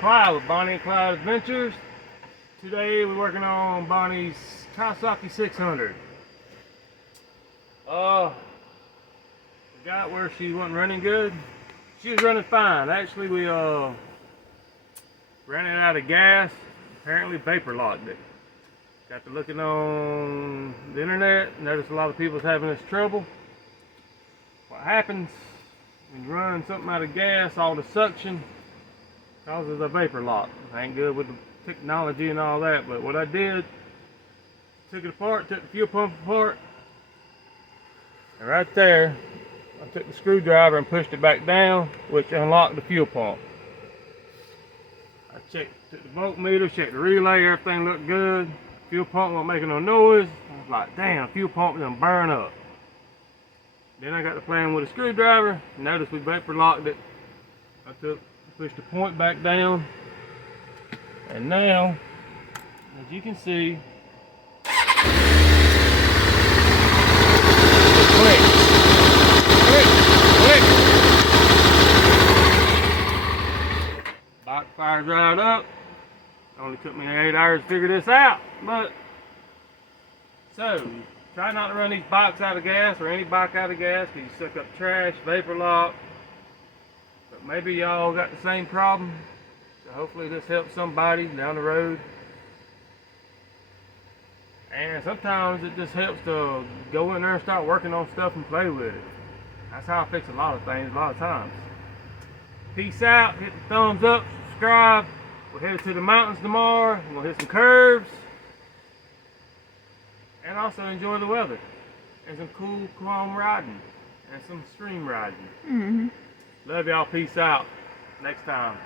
Clyde with Bonnie and Clyde Adventures. Today we're working on Bonnie's Kawasaki 600. Got where she wasn't running good. She was running fine. Actually, we ran it out of gas. Apparently vapor locked it. Got to looking on the internet. Noticed a lot of people's having this trouble. What happens when you run something out of gas, all the suction causes a vapor lock. I ain't good with the technology and all that, but what I did, took it apart, took the fuel pump apart, and right there, I took the screwdriver and pushed it back down, which unlocked the fuel pump. I took the voltmeter, checked the relay, everything looked good. Fuel pump wasn't making no noise. I was like, damn, fuel pump done burn up. Then I got to playing with a screwdriver. Notice we vapor locked it. I pushed the point back down, and now, as you can see, click. Box fires right up. Only took me 8 hours to figure this out, but so try not to run these bikes out of gas or any bike out of gas because you suck up trash, vapor lock. But maybe y'all got the same problem, so hopefully this helps somebody down the road. And sometimes it just helps to go in there and start working on stuff and play with it. That's how I fix a lot of things a lot of times. Peace out, hit the thumbs up, subscribe. We're headed to the mountains tomorrow. We'll hit some curves. And also enjoy the weather. And some cool, calm riding. And some stream riding. Love y'all. Peace out. Next time.